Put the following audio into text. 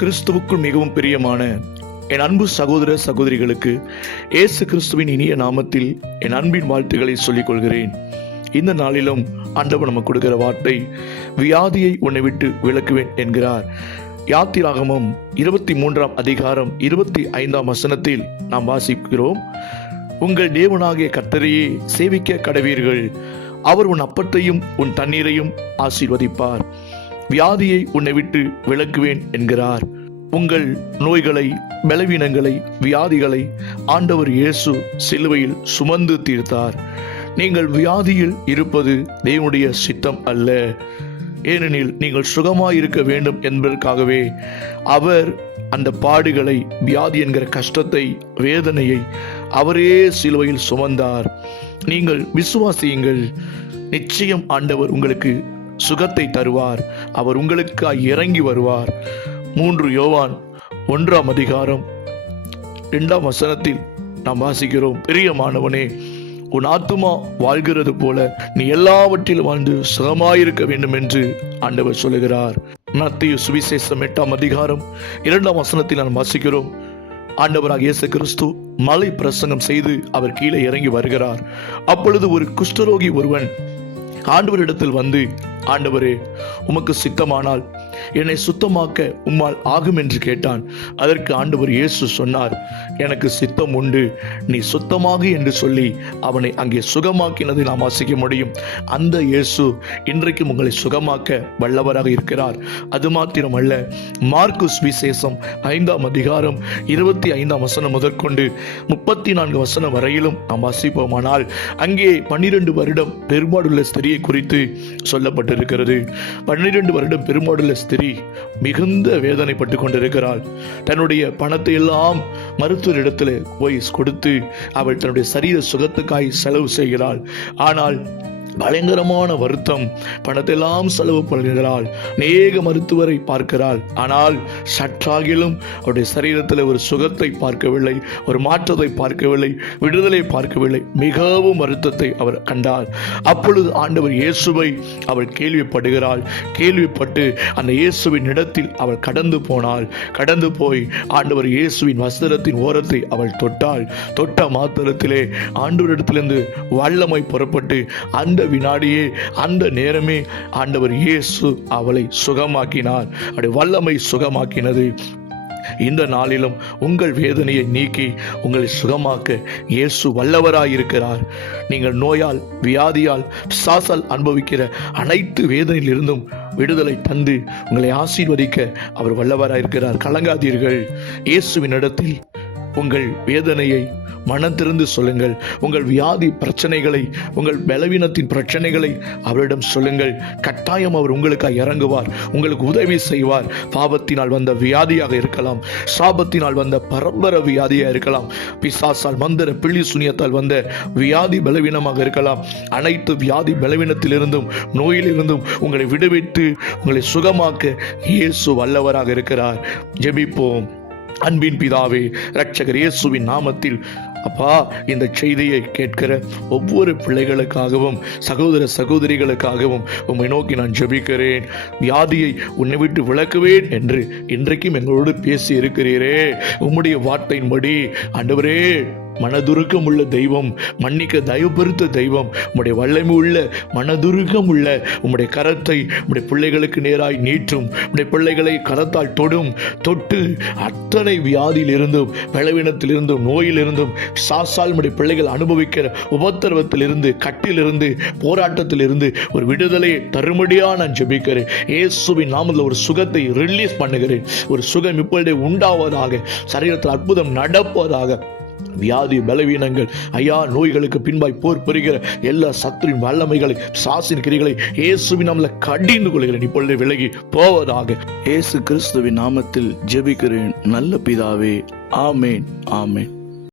கிறிஸ்துவுக்குள் மிகவும் பிரியமான என் அன்பு சகோதர சகோதரிகளுக்கு இயேசு கிறிஸ்துவின் இனிய நாமத்தில் என் அன்பின் வாழ்த்துக்களை சொல்லிக் கொள்கிறேன். இந்த நாளிலும் ஆண்டவர் நமக்கு கொடுக்கிற வார்த்தை, வியாதியை உன்னை விட்டு விலக்குவேன் என்கிறார். யாத்திராகமம் 23 அதிகாரம் 25 வசனத்தில் நாம் வாசிக்கிறோம், உங்கள் தேவனாகிய கர்த்தரையே சேவிக்க கடவீர்கள், அவர் உன் அப்பத்தையும் உன் தண்ணீரையும் ஆசீர்வதிப்பார். வியாதியை உன்னை விட்டு விலக்குவேன் என்கிறார். உங்கள் நோய்களை, பலவீனங்களை, வியாதிகளை ஆண்டவர் இயேசு சிலுவையில் சுமந்து தீர்த்தார். நீங்கள் வியாதியில் இருப்பது தேவனுடைய சித்தம் அல்ல, ஏனெனில் நீங்கள் சுகமாயிருக்க வேண்டும் என்பதற்காகவே அவர் அந்த பாடுகளை, வியாதி என்கிற கஷ்டத்தை, வேதனையை அவரே சிலுவையில் சுமந்தார். நீங்கள் விசுவாசியுங்கள், நிச்சயம் ஆண்டவர் உங்களுக்கு சுகத்தை தருவார். அவர் உங்களுக்காய் இறங்கி வருவார். 3 யோவான் 1 அதிகாரம் 2 வசனத்தில் நாம் வாசிக்கிறோம், பிரியமானவனே, உன் ஆத்துமா வாழ்கிறது போல நீ எல்லாவற்றிலும் வாழ்ந்து சுகமாயிருக்க வேண்டும் என்று ஆண்டவர் சொல்லுகிறார். மத்தேயு சுவிசேஷம் 8 அதிகாரம் 2 வசனத்தில் நாம் வாசிக்கிறோம், ஆண்டவராக இயேசு கிறிஸ்து மலை பிரசங்கம் செய்து அவர் கீழே இறங்கி வருகிறார். அப்பொழுது ஒரு குஷ்டரோகி ஒருவன் ஆண்டவரிடத்தில் வந்து, ஆண்டவரே, உமக்கு சித்தமானால் என்னை சுத்தமாக்க உம்மால் ஆகும் என்று கேட்டான். அதற்கு ஆண்டவர் இயேசு சொன்னார், எனக்கு சித்தம் உண்டு, நீ சுத்தமாகு என்று சொல்லி அவனை அங்கே சுகமாக்கினதை நாம் வாசிக்க முடியும். அந்த இயேசு இன்றைக்கும் உங்களை சுகமாக்க வல்லவராக இருக்கிறார். அது மாத்திரமல்ல, மார்க்கு சுவிசேஷம் 5 அதிகாரம் 25 வசனம் முதற்கொண்டு 34 வசனம் வரையிலும் நாம் வாசிப்போமானால், அங்கே 12 வருடம் பெரும்பாடுள்ள ஸ்திரியை குறித்து சொல்லப்பட்டிருக்கிறது. 12 வருடம் பெரும்பாடுள்ள ஸ்திரீ மிகுந்த வேதனைப்பட்டு கொண்டிருக்கிறாள். தன்னுடைய பணத்தை எல்லாம் மருத்துவரிடத்தில் போய் கொடுத்து அவள் தன்னுடைய சரீர சுகத்துக்காய் செலவு செய்கிறாள். ஆனால் பயங்கரமான வருத்தம், பணத்தெல்லாம் செலவு பண்ணுகிறாள், அநேக மருத்துவரை பார்க்கிறாள். ஆனால் சற்றாகிலும் அவருடைய சரீரத்தில் ஒரு சுகத்தை பார்க்கவில்லை, ஒரு மாற்றத்தை பார்க்கவில்லை, விடுதலை பார்க்கவில்லை. மிகவும் வருத்தத்தை அவர் கண்டார். அப்பொழுது ஆண்டவர் இயேசுவை அவள் கேள்விப்படுகிறாள். கேள்விப்பட்டு அந்த இயேசுவின் இடத்தில் அவள் கடந்து போனாள். கடந்து போய் ஆண்டவர் இயேசுவின் வஸ்திரத்தின் ஓரத்தை அவள் தொட்டாள். தொட்ட மாத்திரத்திலே ஆண்டவரிடத்திலிருந்து வல்லமை புறப்பட்டு அந்த வினாடியே, அந்த நேரமே ஆண்டவர் இயேசு அவளை சுகமாக்கினார். அவருடைய வல்லமை சுகமாக்கினது. இந்த நாளிலும் உங்கள் வேதனையை நீக்கி உங்களை சுகமாக்க இயேசு வல்லவராயிருக்கிறார். நீங்கள் நோயால், வியாதியால், பிசாசால் அனுபவிக்கிற அனைத்து வேதனையிலிருந்தும் விடுதலை தந்து உங்களை ஆசீர்வதிக்க அவர் வல்லவராயிருக்கிறார். கலங்காதீர்கள். இயேசுவின் இடத்தில் உங்கள் வேதனையை மனம் திறந்து சொல்லுங்கள். உங்கள் வியாதி பிரச்சனைகளை, உங்கள் பலவீனத்தின் பிரச்சனைகளை அவரிடம் சொல்லுங்கள். கட்டாயம் அவர் உங்களுக்காக இறங்குவார், உங்களுக்கு உதவி செய்வார். பாவத்தினால் வந்த வியாதியாக இருக்கலாம், சாபத்தினால் வந்த பரம்பரை வியாதியாக இருக்கலாம், பிசாசால் மந்திர பிள்ளி சுனியத்தால் வந்த வியாதி பலவீனமாக இருக்கலாம். அனைத்து வியாதி பலவீனத்திலிருந்தும் நோயிலிருந்தும் உங்களை விடுவித்து உங்களை சுகமாக்க இயேசு வல்லவராக இருக்கிறார். ஜெபிப்போம். அன்பின் பிதாவே, இரட்சகர் இயேசுவின் நாமத்தில் அப்பா, இந்த செய்தியை கேட்கிற ஒவ்வொரு பிள்ளைகளுக்காகவும், சகோதர சகோதரிகளுக்காகவும் உம்மை நோக்கி நான் ஜெபிக்கிறேன். வியாதியை உன்னை விட்டு விலக்குவேன் என்று இன்றைக்கும் எங்களோடு பேசி இருக்கிறீரே. உம்முடைய வார்த்தையின்படி ஆண்டவரே, மனதுருக்கம் உள்ள தெய்வம், மன்னிக்க தயவு பெருத்த தெய்வம், உம்முடைய வல்லமை உள்ள, மனதுருக்கம் உள்ள உம்முடைய கரத்தை உம்முடைய பிள்ளைகளுக்கு நேராய் நீட்டும். உம்முடைய பிள்ளைகளை கரத்தால் தொட்டு அத்தனை வியாதியிலிருந்தும், பலவீனத்திலிருந்தும், நோயிலிருந்தும், சாசால் உம்முடைய பிள்ளைகள் அனுபவிக்கிற உபத்திரவத்திலிருந்து, கட்டிலிருந்து, போராட்டத்திலிருந்து ஒரு விடுதலை தருமடியா நான் ஜெபிக்கிறேன். இயேசுவின் நாமத்தில் ஒரு சுகத்தை ரிலீஸ் பண்ணுகிறேன். ஒரு சுகம் இப்பொழுதே உண்டாவதாக, சரீரத்தில் அற்புதம் நடப்பதாக. வியாதி பலவீனங்கள் ஐயா, நோய்களுக்கு பின்பாய் போர் புரிகிற எல்லா சத்துரின் வல்லமைகளை, சாசின் கிரிகளை இயேசுவின் நாமத்தில் கடிந்து கொள்கிறேன். இப்பொழுது விலகி போவதாக. இயேசு கிறிஸ்துவின் நாமத்தில் ஜெபிக்கிறேன் நல்ல பிதாவே. ஆமேன், ஆமேன்.